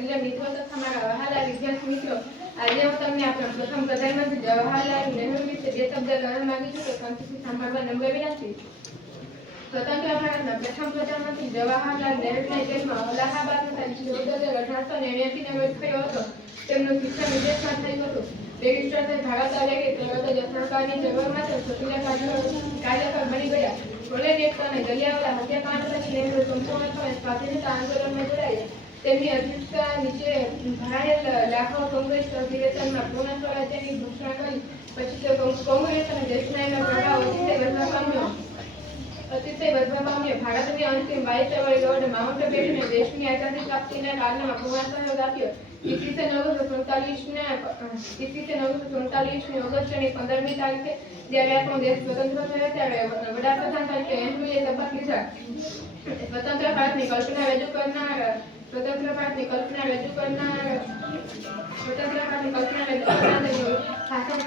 પ્રિય મિત્રો તથા મારા વહાલા વિદ્યાર્થી મિત્રો, આજે હું તમને આપણા પ્રથમ પ્રધાનમંત્રી જવાહરલાલ નહેરુ વિશે બે શબ્દ કહેવા માંગુ છું, તો શાંતિથી સાંભળવા નંબર વિનંતી સ્વતંત્ર ભારતના પ્રથમ પ્રધાનમંત્રી જવાહરલાલ નહેરુના જન્મ અલ્હાબાદમાં ચૌદ અઢારસો નેવ્યાસી રોજ થયો હતો. તેમનું શિક્ષણ વિદેશમાં થયું હતું. બેરિસ્ટર થઈ ભારત આવ્યા કે તરત જ સરકારની જરૂરમાંથી ચોટીલા કાર્ય- કાર્યકર બની ગયા. કોલેજ અને જલિયાવાલા હત્યાકાંડ પછી નહેરુ સંપૂર્ણપણે સ્વાધીનતા આંદોલનમાં તેમની અધ્યક્ષતા નીચે ભરાયેલ લાખો કોંગ્રેસ અધિવેશનમાં પૂર્ણ સ્વરાજ્યની ઘોષણા કરી પછી તો કોંગ- કોંગ્રેસ અને દેશના એના પ્રભાવ અતિશય વધવા પામ્યો અતિશય વધવા પામ્યો ભારતની અંતિમ વાઇસરોય લોર્ડ માઉન્ટ બેટને દેશની આઝાદી પ્રાપ્તિના કારણમાં પૂર્ણ સહયોગ આપ્યો ઈસવીસન નવસો સુડતાલીસના ઈસવીસન નવસો સુડતાલીસની ઓગસ્ટની પંદરમી તારીખે જ્યારે આપણો દેશ સ્વતંત્ર થયો ત્યારે વડાપ્રધાન તરીકે નહેરુએ શપથ લીધા સ્વતંત્ર ભારતની કલ્પના રજૂ કરનાર સ્વતંત્ર કલ્પના રજૂ કરનાર સ્વતંત્ર ભારતની કલ્પના રજૂ કરનાર શાસન